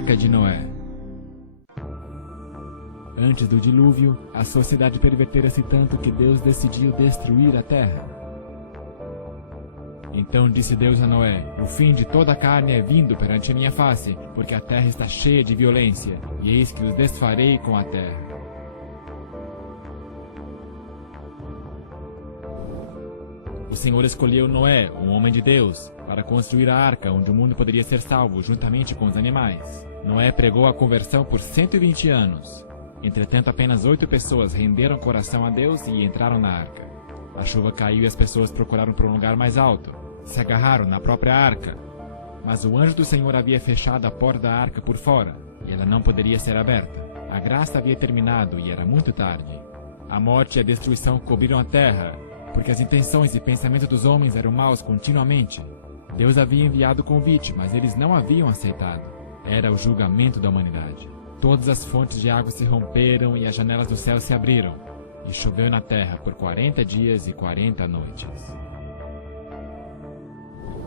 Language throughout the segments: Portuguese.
Arca de Noé. Antes do dilúvio, a sociedade pervertera-se tanto que Deus decidiu destruir a terra. Então disse Deus a Noé: o fim de toda a carne é vindo perante a minha face, porque a terra está cheia de violência, e eis que os desfarei com a terra. O Senhor escolheu Noé, um homem de Deus, para construir a arca onde o mundo poderia ser salvo juntamente com os animais. Noé pregou a conversão por 120 anos. Entretanto, apenas 8 pessoas renderam coração a Deus e entraram na arca. A chuva caiu e as pessoas procuraram por um lugar mais alto. Se agarraram na própria arca. Mas o anjo do Senhor havia fechado a porta da arca por fora, e ela não poderia ser aberta. A graça havia terminado e era muito tarde. A morte e a destruição cobriram a terra, porque as intenções e pensamentos dos homens eram maus continuamente. Deus havia enviado o convite, mas eles não haviam aceitado. Era o julgamento da humanidade. Todas as fontes de água se romperam e as janelas do céu se abriram, e choveu na terra por 40 dias e 40 noites.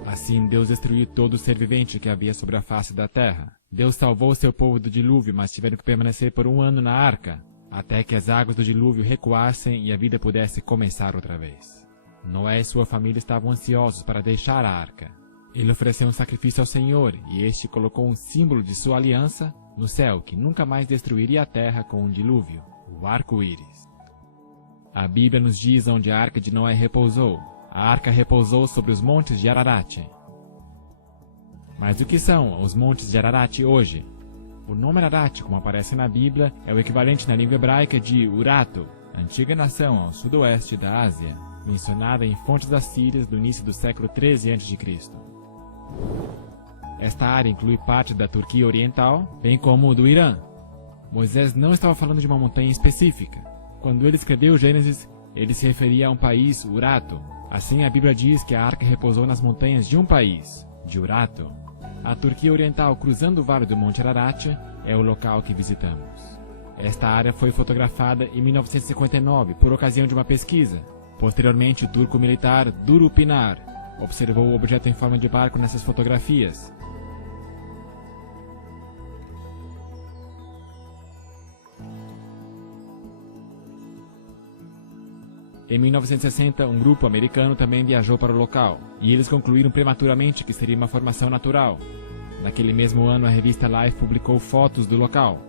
Assim Deus destruiu todo o ser vivente que havia sobre a face da terra. Deus salvou seu povo do dilúvio, mas tiveram que permanecer por 1 ano na arca, até que as águas do dilúvio recuassem e a vida pudesse começar outra vez. Noé e sua família estavam ansiosos para deixar a arca. Ele ofereceu um sacrifício ao Senhor, e este colocou um símbolo de sua aliança no céu, que nunca mais destruiria a terra com um dilúvio, o arco-íris. A Bíblia nos diz onde a arca de Noé repousou. A arca repousou sobre os montes de Ararat. Mas o que são os montes de Ararat hoje? O nome Ararat, como aparece na Bíblia, é o equivalente na língua hebraica de Urato, antiga nação ao sudoeste da Ásia, mencionada em fontes assírias do início do século 13 a.C. Esta área inclui parte da Turquia Oriental, bem como do Irã. Moisés não estava falando de uma montanha específica. Quando ele escreveu Gênesis, ele se referia a um país, Urato. Assim, a Bíblia diz que a arca repousou nas montanhas de um país, de Urato. A Turquia Oriental, cruzando o vale do Monte Ararat, é o local que visitamos. Esta área foi fotografada em 1959 por ocasião de uma pesquisa. Posteriormente, o turco militar Duru Pinar observou o objeto em forma de barco nessas fotografias. Em 1960, um grupo americano também viajou para o local, e eles concluíram prematuramente que seria uma formação natural. Naquele mesmo ano, a revista Life publicou fotos do local.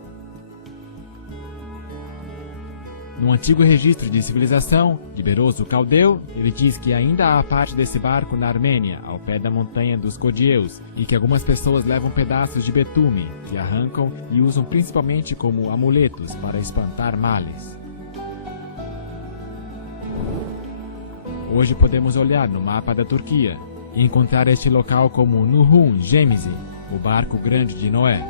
Num antigo registro de civilização, de Beroso Caldeu, ele diz que ainda há parte desse barco na Armênia, ao pé da montanha dos Codieus, e que algumas pessoas levam pedaços de betume, que arrancam e usam principalmente como amuletos para espantar males. Hoje podemos olhar no mapa da Turquia e encontrar este local como Nuhun Gemizi, o barco grande de Noé.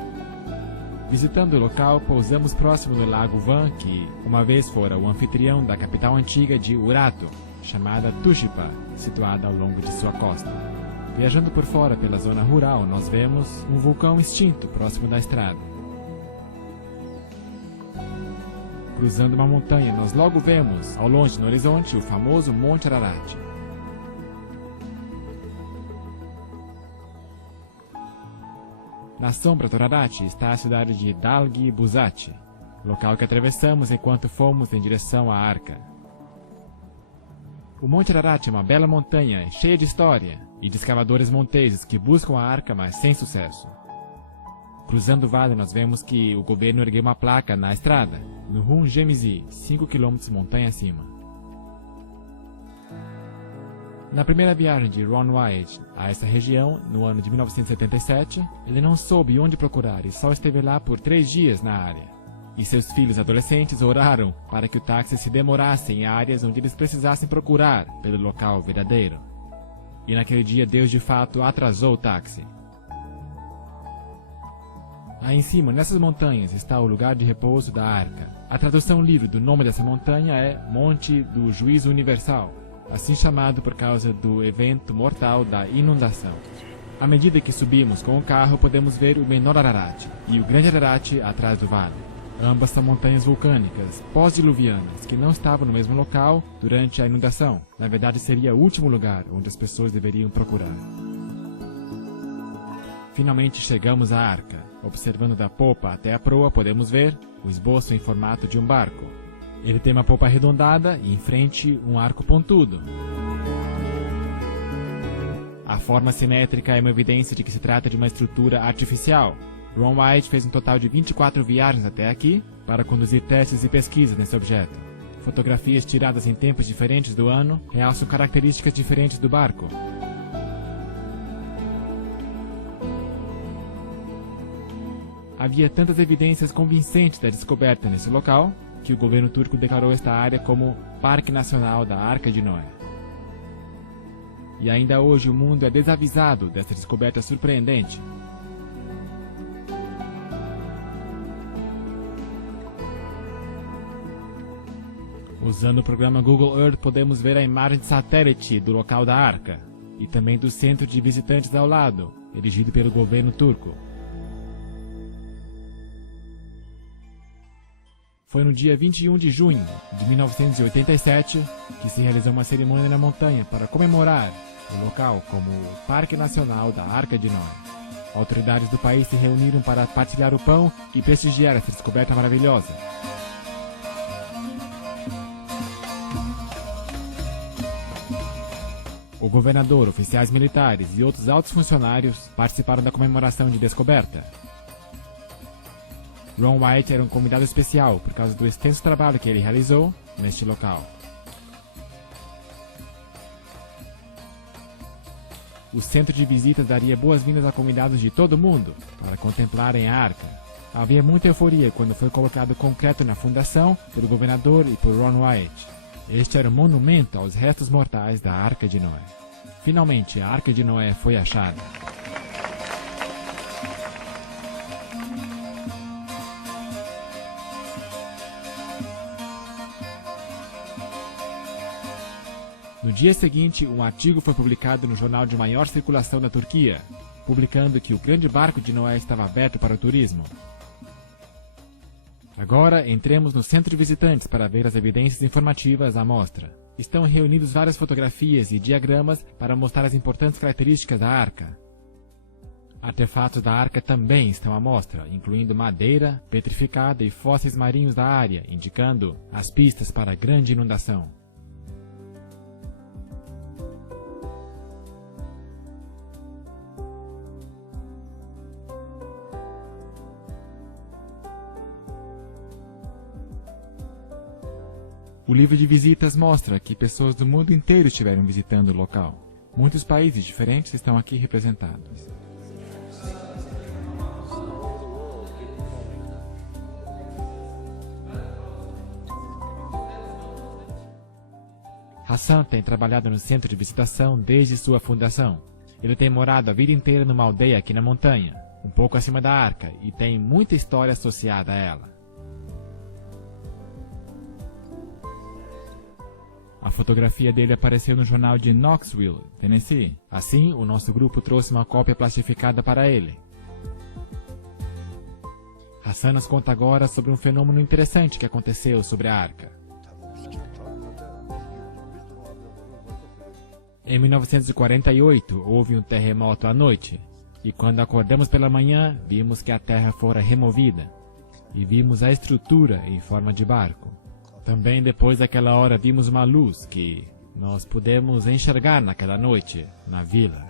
Visitando o local, pousamos próximo do lago Van, que uma vez fora o anfitrião da capital antiga de Urato, chamada Tushipa, situada ao longo de sua costa. Viajando por fora pela zona rural, nós vemos um vulcão extinto próximo da estrada. Cruzando uma montanha, nós logo vemos, ao longe no horizonte, o famoso Monte Ararat. Na sombra do Ararat está a cidade de Dalgi Buzati, local que atravessamos enquanto fomos em direção à arca. O Monte Ararat é uma bela montanha, cheia de história, e de escavadores monteses que buscam a arca, mas sem sucesso. Cruzando o vale, nós vemos que o governo ergueu uma placa na estrada, no Nuhun Gemizi, 5 km montanha acima. Na primeira viagem de Ron Wyatt a essa região, no ano de 1977, ele não soube onde procurar e só esteve lá por 3 dias na área. E seus filhos adolescentes oraram para que o táxi se demorasse em áreas onde eles precisassem procurar pelo local verdadeiro. E naquele dia Deus de fato atrasou o táxi. Aí em cima, nessas montanhas, está o lugar de repouso da arca. A tradução livre do nome dessa montanha é Monte do Juízo Universal, assim chamado por causa do evento mortal da inundação. À medida que subimos com o carro, podemos ver o menor Ararat e o grande Ararat atrás do vale. Ambas são montanhas vulcânicas, pós-diluvianas, que não estavam no mesmo local durante a inundação. Na verdade, seria o último lugar onde as pessoas deveriam procurar. Finalmente chegamos à arca. Observando da popa até a proa, podemos ver o esboço em formato de um barco. Ele tem uma popa arredondada e em frente um arco pontudo. A forma simétrica é uma evidência de que se trata de uma estrutura artificial. Ron White fez um total de 24 viagens até aqui para conduzir testes e pesquisas nesse objeto. Fotografias tiradas em tempos diferentes do ano realçam características diferentes do barco. Havia tantas evidências convincentes da descoberta nesse local que o governo turco declarou esta área como Parque Nacional da Arca de Noé. E ainda hoje o mundo é desavisado dessa descoberta surpreendente. Usando o programa Google Earth podemos ver a imagem de satélite do local da arca e também do centro de visitantes ao lado, erigido pelo governo turco. Foi no dia 21 de junho de 1987 que se realizou uma cerimônia na montanha para comemorar o local como o Parque Nacional da Arca de Noé. Autoridades do país se reuniram para partilhar o pão e prestigiar essa descoberta maravilhosa. O governador, oficiais militares e outros altos funcionários participaram da comemoração de descoberta. Ron White era um convidado especial por causa do extenso trabalho que ele realizou neste local. O centro de visitas daria boas-vindas a convidados de todo o mundo para contemplarem a arca. Havia muita euforia quando foi colocado concreto na fundação pelo governador e por Ron White. Este era um monumento aos restos mortais da Arca de Noé. Finalmente, a Arca de Noé foi achada. No dia seguinte, um artigo foi publicado no jornal de maior circulação da Turquia, publicando que o grande barco de Noé estava aberto para o turismo. Agora, entremos no centro de visitantes para ver as evidências informativas à mostra. Estão reunidas várias fotografias e diagramas para mostrar as importantes características da arca. Artefatos da arca também estão à mostra, incluindo madeira petrificada e fósseis marinhos da área, indicando as pistas para a grande inundação. O livro de visitas mostra que pessoas do mundo inteiro estiveram visitando o local. Muitos países diferentes estão aqui representados. Hassan tem trabalhado no centro de visitação desde sua fundação. Ele tem morado a vida inteira numa aldeia aqui na montanha, um pouco acima da arca, e tem muita história associada a ela. A fotografia dele apareceu no jornal de Knoxville, Tennessee. Assim, o nosso grupo trouxe uma cópia plastificada para ele. Hassan nos conta agora sobre um fenômeno interessante que aconteceu sobre a arca. Em 1948, houve um terremoto à noite, e quando acordamos pela manhã, vimos que a terra fora removida, e vimos a estrutura em forma de barco. Também depois daquela hora vimos uma luz que nós pudemos enxergar naquela noite, na vila.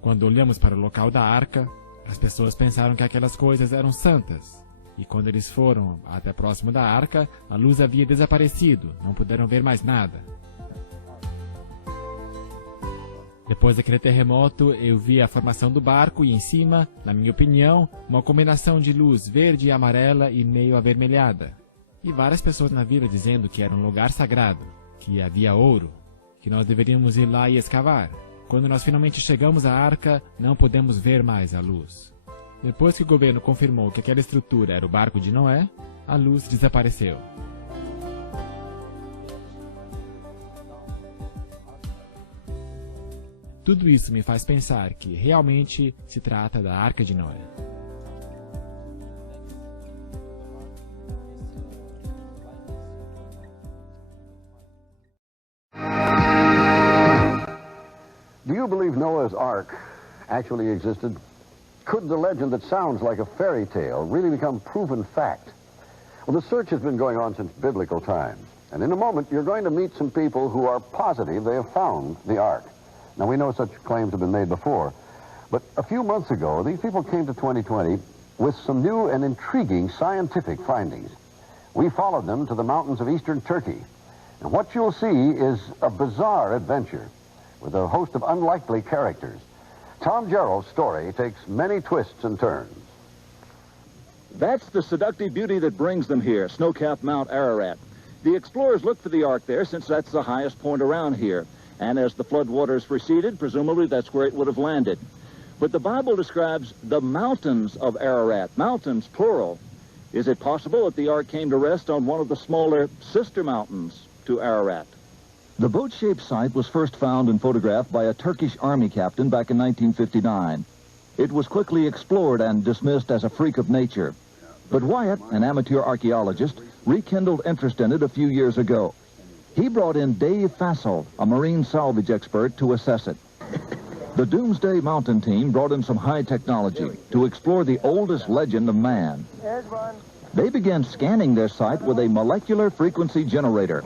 Quando olhamos para o local da arca, as pessoas pensaram que aquelas coisas eram santas. E quando eles foram até próximo da arca, a luz havia desaparecido, não puderam ver mais nada. Depois daquele terremoto, eu vi a formação do barco e em cima, na minha opinião, uma combinação de luz verde e amarela e meio avermelhada. E várias pessoas na vila dizendo que era um lugar sagrado, que havia ouro, que nós deveríamos ir lá e escavar. Quando nós finalmente chegamos à arca, não pudemos ver mais a luz. Depois que o governo confirmou que aquela estrutura era o barco de Noé, a luz desapareceu. Tudo isso me faz pensar que realmente se trata da Arca de Noé. Do you you believe Noah's Ark actually existed? Could the legend that sounds like a fairy tale really become proven fact? Well, the search has been going on since biblical times. And in a moment, you're going to meet some people who are positive they have found the Ark. Now, we know such claims have been made before. But a few months ago, these people came to 2020 with some new and intriguing scientific findings. We followed them to the mountains of eastern Turkey. And what you'll see is a bizarre adventure with a host of unlikely characters. Tom Gerald's story takes many twists and turns. That's the seductive beauty that brings them here, snow-capped Mount Ararat. The explorers looked for the Ark there since that's the highest point around here. And as the floodwaters receded, presumably that's where it would have landed. But the Bible describes the mountains of Ararat, mountains plural. Is it possible that the Ark came to rest on one of the smaller sister mountains to Ararat? The boat-shaped site was first found and photographed by a Turkish army captain back in 1959. It was quickly explored and dismissed as a freak of nature. But Wyatt, an amateur archaeologist, rekindled interest in it a few years ago. He brought in Dave Fassel, a marine salvage expert, to assess it. The Doomsday Mountain team brought in some high technology to explore the oldest legend of man. They began scanning their site with a molecular frequency generator.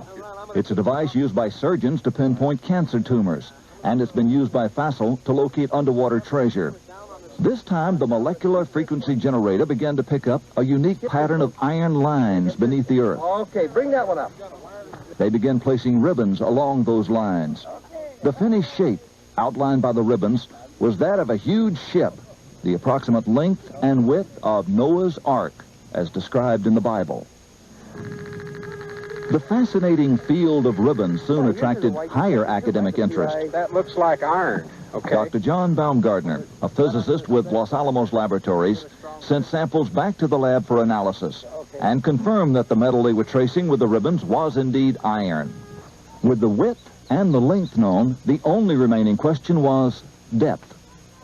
It's a device used by surgeons to pinpoint cancer tumors, and it's been used by Fassel to locate underwater treasure. This time, the molecular frequency generator began to pick up a unique pattern of iron lines beneath the earth. Okay, bring that one up. They began placing ribbons along those lines. The finished shape, outlined by the ribbons, was that of a huge ship, the approximate length and width of Noah's Ark, as described in the Bible. The fascinating field of ribbons soon attracted higher academic interest. That looks like iron. Okay. Dr. John Baumgartner, a physicist with Los Alamos Laboratories, sent samples back to the lab for analysis and confirmed that the metal they were tracing with the ribbons was indeed iron. With the width and the length known, the only remaining question was depth.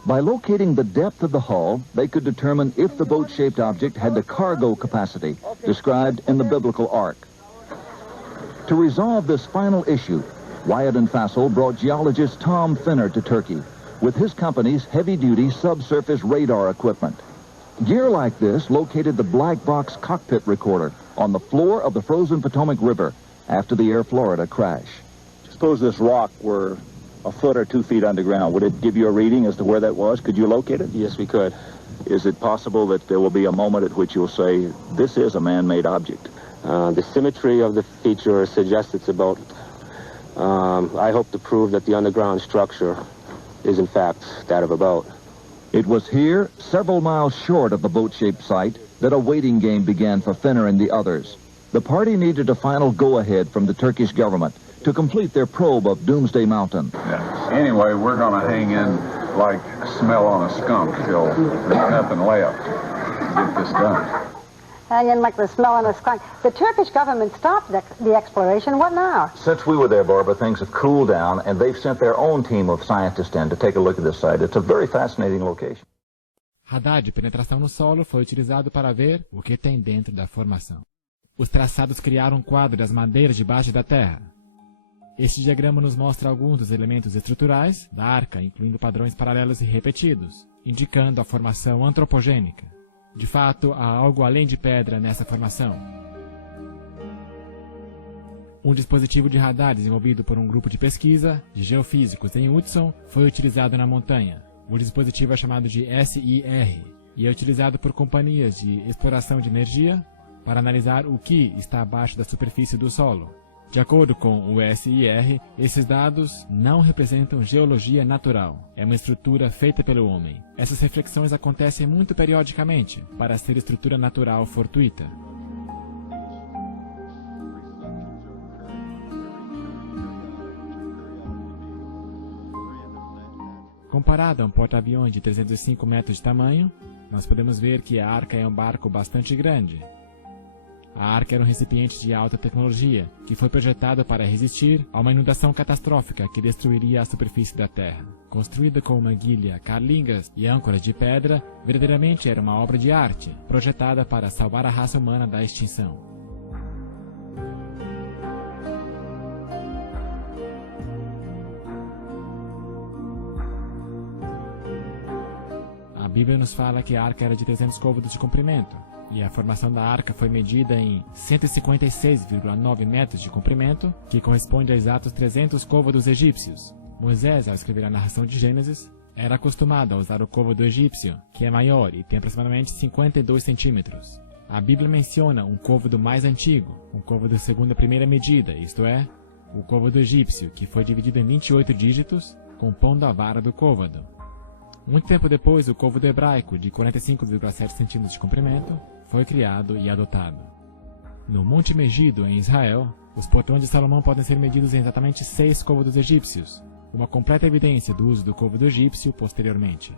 By locating the depth of the hull, they could determine if the boat-shaped object had the cargo capacity described in the biblical Ark. To resolve this final issue, Wyatt and Fassel brought geologist Tom Finner to Turkey with his company's heavy-duty subsurface radar equipment. Gear like this located the black box cockpit recorder on the floor of the frozen Potomac River after the Air Florida crash. Suppose this rock were a foot or 2 feet underground. Would it give you a reading as to where that was? Could you locate it? Yes, we could. Is it possible that there will be a moment at which you'll say, this is a man-made object? The symmetry of the feature suggests it's a boat. I hope to prove that the underground structure is in fact that of a boat. It was here, several miles short of the boat-shaped site, that a waiting game began for Finner and the others. The party needed a final go-ahead from the Turkish government to complete their probe of Doomsday Mountain. Yeah. Anyway, we're going to hang in like smell on a skunk till there's nothing left to get this done. Hang in like the smell on a skunk. The Turkish government stopped the exploration. What now? Since we were there, Barbara, things have cooled down, and they've sent their own team of scientists in to take a look at this site. It's a very fascinating location. Radar de penetração no solo foi utilizado para ver o que tem dentro da formação. Os traçados criaram um quadro das madeiras debaixo da terra. Este diagrama nos mostra alguns dos elementos estruturais da arca, incluindo padrões paralelos e repetidos, indicando a formação antropogênica. De fato, há algo além de pedra nessa formação. Um dispositivo de radar desenvolvido por um grupo de pesquisa de geofísicos em Hudson foi utilizado na montanha. O dispositivo é chamado de SIR e é utilizado por companhias de exploração de energia para analisar o que está abaixo da superfície do solo. De acordo com o SIR, esses dados não representam geologia natural. É uma estrutura feita pelo homem. Essas reflexões acontecem muito periodicamente, para ser estrutura natural fortuita. Comparado a um porta-aviões de 305 metros de tamanho, nós podemos ver que a Arca é um barco bastante grande. A Arca era um recipiente de alta tecnologia, que foi projetado para resistir a uma inundação catastrófica que destruiria a superfície da Terra. Construída com uma guilha, carlingas e âncoras de pedra, verdadeiramente era uma obra de arte, projetada para salvar a raça humana da extinção. Bíblia nos fala que a arca era de 300 côvados de comprimento, e a formação da arca foi medida em 156,9 metros de comprimento, que corresponde a exatos 300 côvados egípcios. Moisés, ao escrever a narração de Gênesis, era acostumado a usar o côvado egípcio, que é maior e tem aproximadamente 52 centímetros. A Bíblia menciona um côvado mais antigo, um côvado segundo a primeira medida, isto é, o côvado egípcio, que foi dividido em 28 dígitos, compondo a vara do côvado. Muito tempo depois, o côvado hebraico, de 45,7 centímetros de comprimento, foi criado e adotado. No Monte Megido, em Israel, os portões de Salomão podem ser medidos em exatamente 6 côvados egípcios, uma completa evidência do uso do côvado egípcio posteriormente.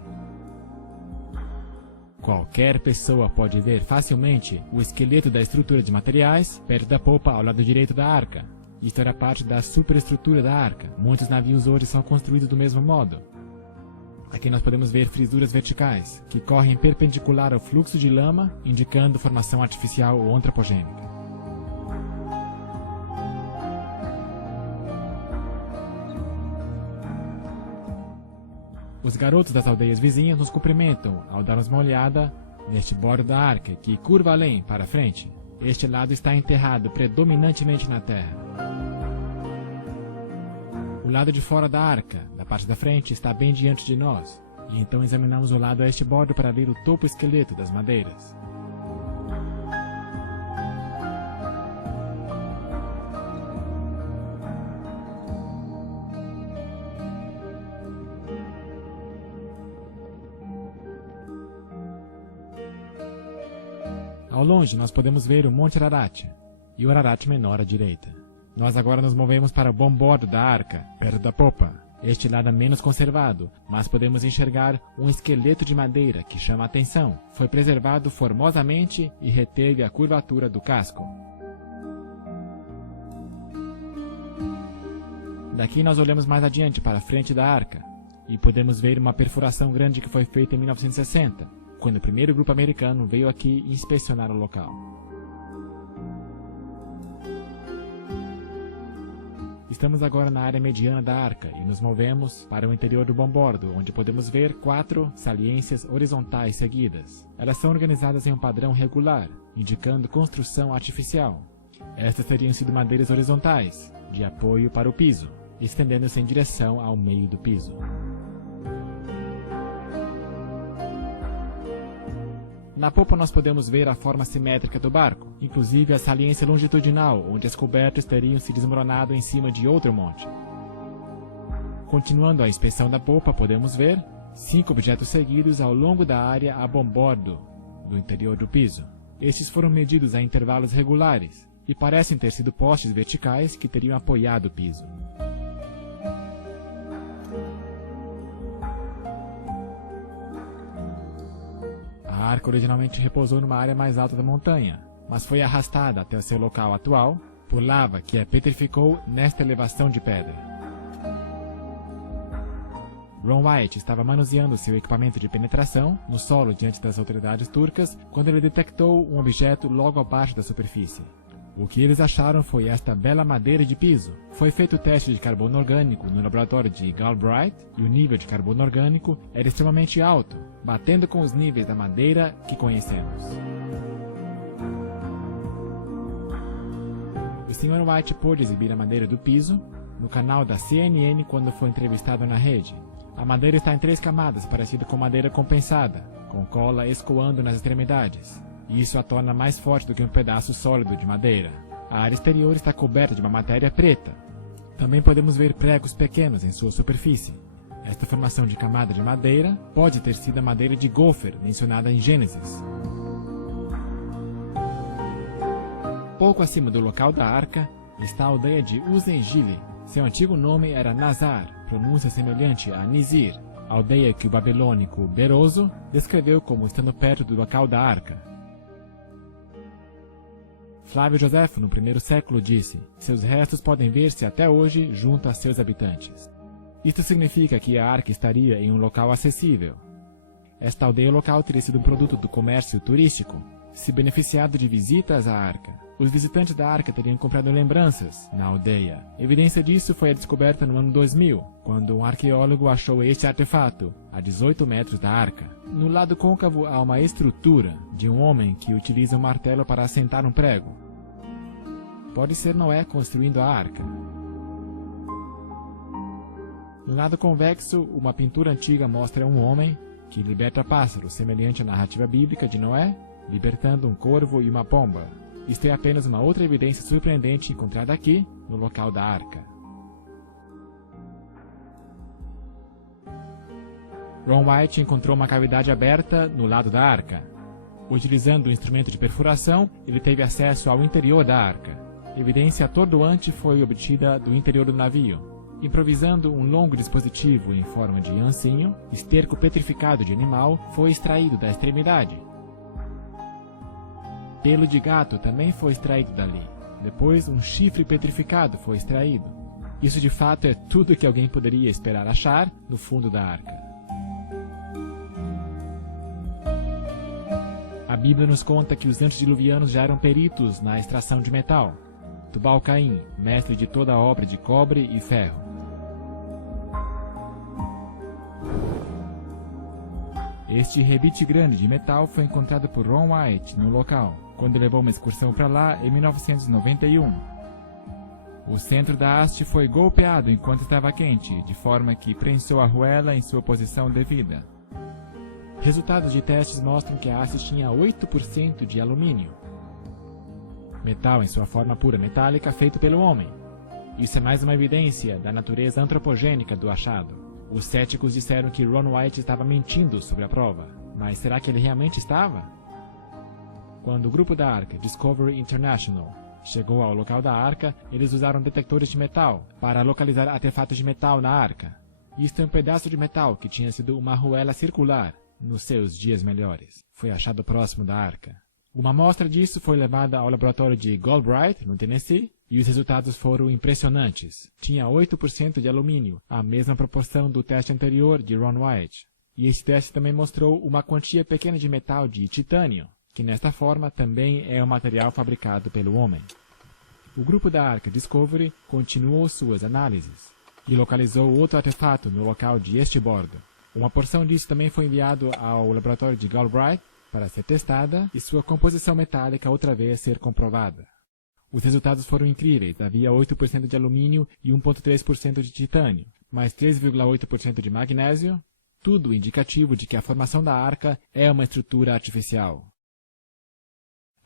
Qualquer pessoa pode ver facilmente o esqueleto da estrutura de materiais perto da popa ao lado direito da arca. Isto era parte da superestrutura da arca. Muitos navios hoje são construídos do mesmo modo. Aqui nós podemos ver frisuras verticais, que correm perpendicular ao fluxo de lama, indicando formação artificial ou antropogênica. Os garotos das aldeias vizinhas nos cumprimentam ao darmos uma olhada neste bordo da arca, que curva além, para frente. Este lado está enterrado predominantemente na terra. O lado de fora da arca, da parte da frente, está bem diante de nós, e então examinamos o lado a este bordo para ver o topo esqueleto das madeiras. Ao longe, nós podemos ver o Monte Ararat e o Ararat menor à direita. Nós agora nos movemos para o bom bordo da arca, perto da popa. Este lado é menos conservado, mas podemos enxergar um esqueleto de madeira que chama a atenção. Foi preservado formosamente e reteve a curvatura do casco. Daqui nós olhamos mais adiante para a frente da arca e podemos ver uma perfuração grande que foi feita em 1960, quando o primeiro grupo americano veio aqui inspecionar o local. Estamos agora na área mediana da arca e nos movemos para o interior do bom bordo, onde podemos ver 4 saliências horizontais seguidas. Elas são organizadas em um padrão regular, indicando construção artificial. Estas teriam sido madeiras horizontais, de apoio para o piso, estendendo-se em direção ao meio do piso. Na popa nós podemos ver a forma simétrica do barco, inclusive a saliência longitudinal, onde as cobertas teriam se desmoronado em cima de outro monte. Continuando a inspeção da popa, podemos ver 5 objetos seguidos ao longo da área a bombordo do interior do piso. Estes foram medidos a intervalos regulares e parecem ter sido postes verticais que teriam apoiado o piso. A arca originalmente repousou numa área mais alta da montanha, mas foi arrastada até o seu local atual por lava que a petrificou nesta elevação de pedra. Ron White estava manuseando seu equipamento de penetração no solo diante das autoridades turcas quando ele detectou um objeto logo abaixo da superfície. O que eles acharam foi esta bela madeira de piso. Foi feito o teste de carbono orgânico no laboratório de Galbraith e o nível de carbono orgânico era extremamente alto, batendo com os níveis da madeira que conhecemos. O Sr. White pôde exibir a madeira do piso no canal da CNN quando foi entrevistado na rede. A madeira está em 3 camadas, parecida com madeira compensada, com cola escoando nas extremidades. E isso a torna mais forte do que um pedaço sólido de madeira. A área exterior está coberta de uma matéria preta. Também podemos ver pregos pequenos em sua superfície. Esta formação de camada de madeira pode ter sido a madeira de gopher mencionada em Gênesis. Pouco acima do local da arca está a aldeia de Uzengili. Seu antigo nome era Nazar, pronúncia semelhante a Nizir, aldeia que o babilônico Beroso descreveu como estando perto do local da arca. Flávio Joséfo, no primeiro século, disse: seus restos podem ver-se até hoje junto a seus habitantes. Isto significa que a arca estaria em um local acessível. Esta aldeia local teria sido um produto do comércio turístico, se beneficiado de visitas à arca. Os visitantes da arca teriam comprado lembranças na aldeia. Evidência disso foi a descoberta no ano 2000, quando um arqueólogo achou este artefato, a 18 metros da arca. No lado côncavo há uma estrutura de um homem que utiliza um martelo para assentar um prego. Pode ser Noé construindo a arca. No lado convexo, uma pintura antiga mostra um homem que liberta pássaros, semelhante à narrativa bíblica de Noé, libertando um corvo e uma pomba. Isto é apenas uma outra evidência surpreendente encontrada aqui, no local da arca. Ron White encontrou uma cavidade aberta no lado da arca. Utilizando um instrumento de perfuração, ele teve acesso ao interior da arca. Evidência atordoante foi obtida do interior do navio. Improvisando um longo dispositivo em forma de ancinho, esterco petrificado de animal foi extraído da extremidade. Pelo de gato também foi extraído dali. Depois, um chifre petrificado foi extraído. Isso de fato é tudo que alguém poderia esperar achar no fundo da arca. A Bíblia nos conta que os antediluvianos já eram peritos na extração de metal. Tubal-Caim, mestre de toda a obra de cobre e ferro. Este rebite grande de metal foi encontrado por Ron White no local, quando levou uma excursão para lá em 1991. O centro da haste foi golpeado enquanto estava quente, de forma que prensou a arruela em sua posição devida. Resultados de testes mostram que a haste tinha 8% de alumínio. Metal em sua forma pura metálica feito pelo homem. Isso é mais uma evidência da natureza antropogênica do achado. Os céticos disseram que Ron White estava mentindo sobre a prova, mas será que ele realmente estava? Quando o grupo da arca, Discovery International, chegou ao local da arca, eles usaram detectores de metal para localizar artefatos de metal na arca. Isto é um pedaço de metal que tinha sido uma arruela circular nos seus dias melhores. Foi achado próximo da arca. Uma amostra disso foi levada ao laboratório de Galbraith, no Tennessee, e os resultados foram impressionantes. Tinha 8% de alumínio, a mesma proporção do teste anterior de Ron White. E este teste também mostrou uma quantia pequena de metal de titânio, que nesta forma também é um material fabricado pelo homem. O grupo da arca Discovery continuou suas análises e localizou outro artefato no local de estibordo. Uma porção disso também foi enviado ao laboratório de Galbraith para ser testada e sua composição metálica outra vez ser comprovada. Os resultados foram incríveis. Havia 8% de alumínio e 1,3% de titânio, mais 3,8% de magnésio, tudo indicativo de que a formação da arca é uma estrutura artificial.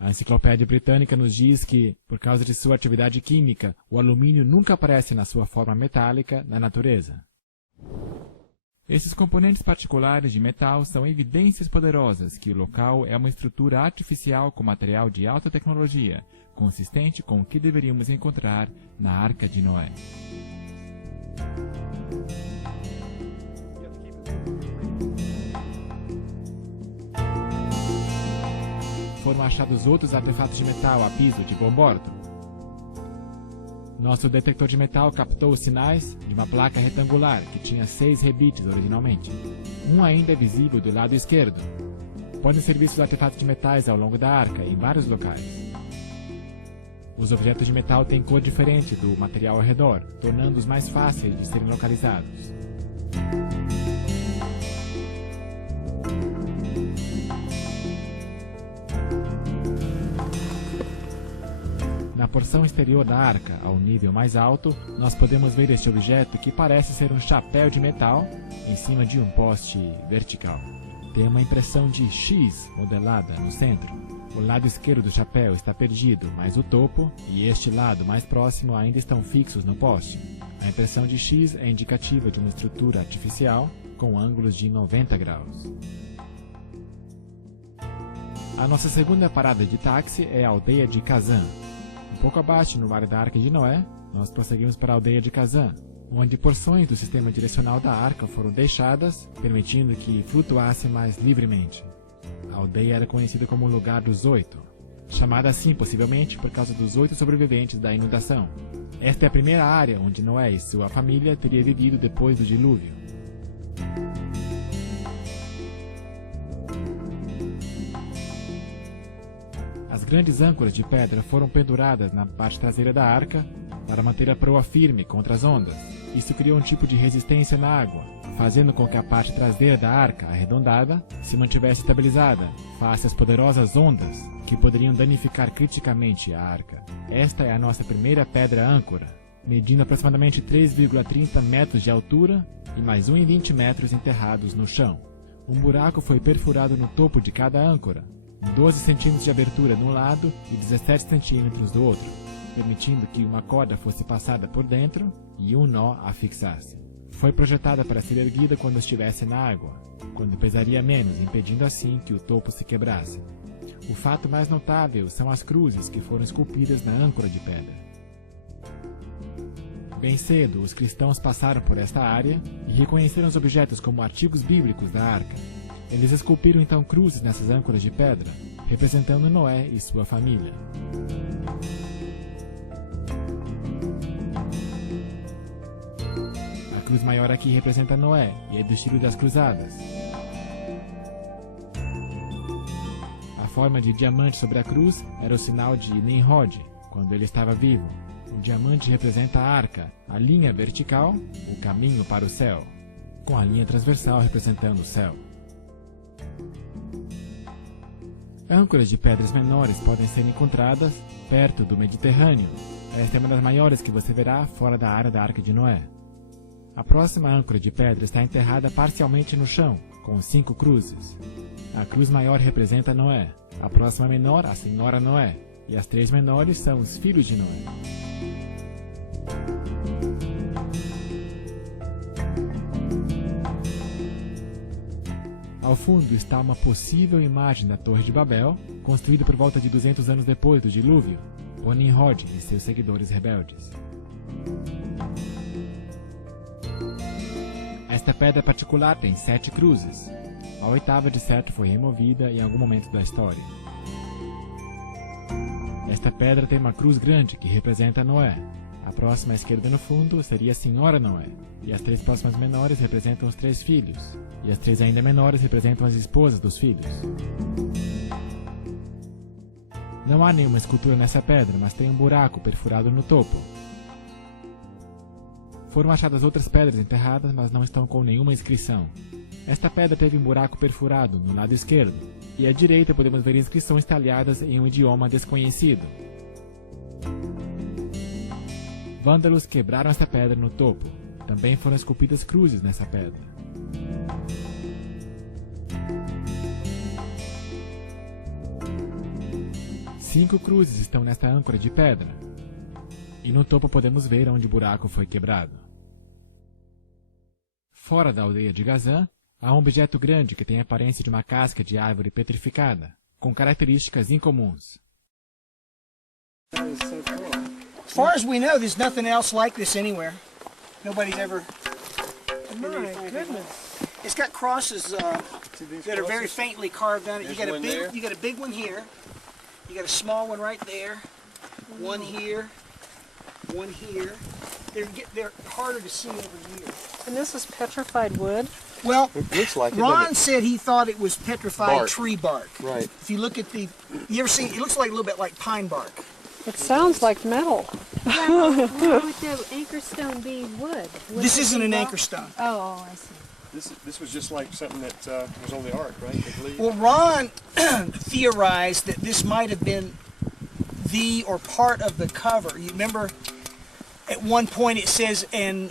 A Enciclopédia Britânica nos diz que, por causa de sua atividade química, o alumínio nunca aparece na sua forma metálica na natureza. Esses componentes particulares de metal são evidências poderosas que o local é uma estrutura artificial com material de alta tecnologia, consistente com o que deveríamos encontrar na Arca de Noé. Foram achados outros artefatos de metal a piso de bom bordo. Nosso detector de metal captou os sinais de uma placa retangular que tinha 6 rebites originalmente. Um ainda é visível do lado esquerdo. Podem ser vistos artefatos de metais ao longo da arca, em vários locais. Os objetos de metal têm cor diferente do material ao redor, tornando-os mais fáceis de serem localizados. Na porção exterior da arca, ao nível mais alto, nós podemos ver este objeto que parece ser um chapéu de metal em cima de um poste vertical. Tem uma impressão de X modelada no centro. O lado esquerdo do chapéu está perdido, mas o topo e este lado mais próximo ainda estão fixos no poste. A impressão de X é indicativa de uma estrutura artificial com ângulos de 90 graus. A nossa segunda parada de táxi é a aldeia de Kazan. Um pouco abaixo, no Vale da Arca de Noé, nós prosseguimos para a aldeia de Kazan, onde porções do sistema direcional da arca foram deixadas, permitindo que flutuasse mais livremente. A aldeia era conhecida como o Lugar dos 8, chamada assim possivelmente por causa dos 8 sobreviventes da inundação. Esta é a primeira área onde Noé e sua família teriam vivido depois do dilúvio. As grandes âncoras de pedra foram penduradas na parte traseira da arca para manter a proa firme contra as ondas. Isso criou um tipo de resistência na água, fazendo com que a parte traseira da arca, arredondada, se mantivesse estabilizada face às poderosas ondas que poderiam danificar criticamente a arca. Esta é a nossa primeira pedra âncora, medindo aproximadamente 3,30 metros de altura e mais 1,20 metros enterrados no chão. Um buraco foi perfurado no topo de cada âncora, 12 centímetros de abertura de um lado e 17 centímetros do outro, permitindo que uma corda fosse passada por dentro e um nó a fixasse. Foi projetada para ser erguida quando estivesse na água, quando pesaria menos, impedindo assim que o topo se quebrasse. O fato mais notável são as cruzes que foram esculpidas na âncora de pedra. Bem cedo, os cristãos passaram por esta área e reconheceram os objetos como artigos bíblicos da arca. Eles esculpiram então cruzes nessas âncoras de pedra, representando Noé e sua família. A cruz maior aqui representa Noé e é do estilo das cruzadas. A forma de diamante sobre a cruz era o sinal de Nimrod, quando ele estava vivo. O diamante representa a arca, a linha vertical, o caminho para o céu, com a linha transversal representando o céu. Âncoras de pedras menores podem ser encontradas perto do Mediterrâneo. Esta é uma das maiores que você verá fora da área da Arca de Noé. A próxima âncora de pedra está enterrada parcialmente no chão, com 5 cruzes. A cruz maior representa Noé, a próxima menor, a Senhora Noé, e as 3 menores são os filhos de Noé. Ao fundo está uma possível imagem da Torre de Babel, construída por volta de 200 anos depois do dilúvio, por Nimrod e seus seguidores rebeldes. Esta pedra particular tem 7 cruzes. A 8ª de certo foi removida em algum momento da história. Esta pedra tem uma cruz grande que representa Noé. A próxima à esquerda no fundo seria a Senhora Noé, e as 3 próximas menores representam os 3 filhos, e as 3 ainda menores representam as esposas dos filhos. Não há nenhuma escultura nessa pedra, mas tem um buraco perfurado no topo. Foram achadas outras pedras enterradas, mas não estão com nenhuma inscrição. Esta pedra teve um buraco perfurado no lado esquerdo, e à direita podemos ver inscrições talhadas em um idioma desconhecido. Vândalos quebraram esta pedra no topo. Também foram esculpidas cruzes nessa pedra. Cinco cruzes estão nesta âncora de pedra. E no topo podemos ver onde o buraco foi quebrado. Fora da aldeia de Gazã, há um objeto grande que tem a aparência de uma casca de árvore petrificada, com características incomuns. As far as we know, there's nothing else like this anywhere. Nobody's ever... My goodness. It's got crosses that are very faintly carved on it. You got a big one here. You got a small one right there. One here. One here. They're harder to see over here. And this is petrified wood? Well, It looks like it, Ron doesn't said he thought it was petrified Bark. tree bark. Right. If you look at the... You ever seen... It looks like a little bit like pine bark. It sounds like metal. Why would the anchor stone be wood? This isn't an anchor stone. Oh, I see. This was just like something that was on the ark, right? I believe. Well, Ron theorized that this might have been the or part of the cover. You remember at one point it says, and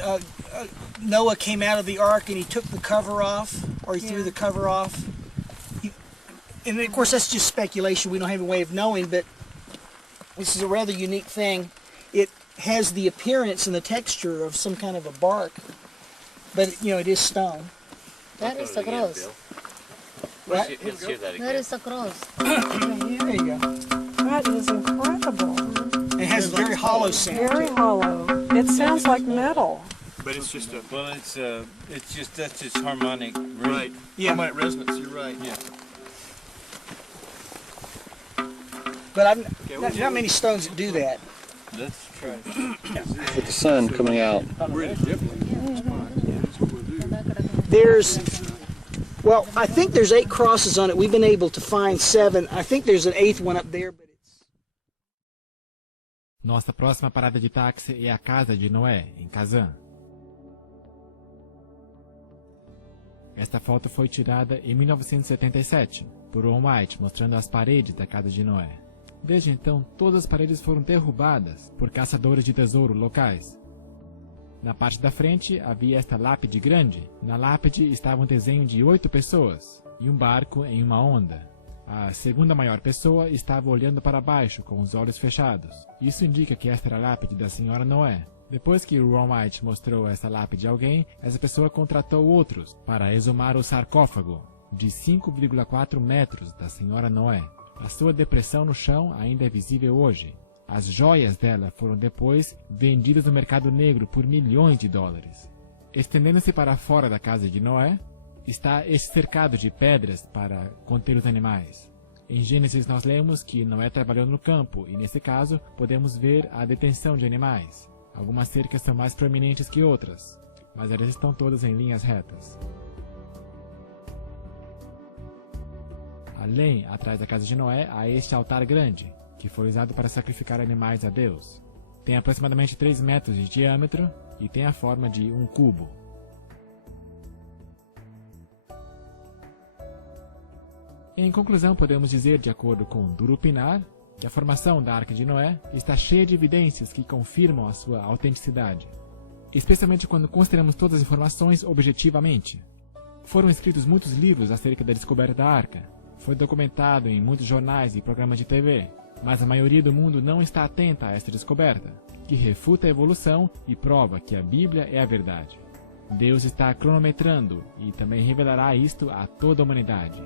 Noah came out of the ark and he took the cover off, or he threw the cover off. And of course that's just speculation. We don't have a way of knowing, but this is a rather unique thing. It has the appearance and the texture of some kind of a bark, but you know, it is stone. That is the cross. Right? That is the cross. There you go. That is incredible. It has a very hollow sound. Very hollow. It sounds like metal. But it's just a Well, it's just that's its harmonic rate. right. Yeah. Harmonic resonance. You're right. Yeah. But there's not many stones that do that. That's true. With the sun coming out. There's, well, I think there's 8 crosses on it. We've been able to find 7. I think there's an 8th one up there, but it's Nossa próxima parada de táxi é a casa de Noé, em Kazan. Esta foto foi tirada em 1977 por Ron White, mostrando as paredes da casa de Noé. Desde então, todas as paredes foram derrubadas por caçadores de tesouro locais. Na parte da frente havia esta lápide grande. Na lápide estava um desenho de 8 pessoas e um barco em uma onda. A segunda maior pessoa estava olhando para baixo com os olhos fechados. Isso indica que esta era a lápide da senhora Noé. Depois que Ron White mostrou essa lápide a alguém, essa pessoa contratou outros para exumar o sarcófago de 5,4 metros da senhora Noé. A sua depressão no chão ainda é visível hoje. As joias dela foram depois vendidas no mercado negro por milhões de dólares. Estendendo-se para fora da casa de Noé, está esse cercado de pedras para conter os animais. Em Gênesis nós lemos que Noé trabalhou no campo e nesse caso podemos ver a detenção de animais. Algumas cercas são mais proeminentes que outras, mas elas estão todas em linhas retas. Além, atrás da casa de Noé, há este altar grande, que foi usado para sacrificar animais a Deus. Tem aproximadamente 3 metros de diâmetro e tem a forma de um cubo. Em conclusão, podemos dizer, de acordo com Durupinar, que a formação da Arca de Noé está cheia de evidências que confirmam a sua autenticidade, especialmente quando consideramos todas as informações objetivamente. Foram escritos muitos livros acerca da descoberta da Arca, foi documentado em muitos jornais e programas de TV, mas a maioria do mundo não está atenta a esta descoberta, que refuta a evolução e prova que a Bíblia é a verdade. Deus está cronometrando e também revelará isto a toda a humanidade.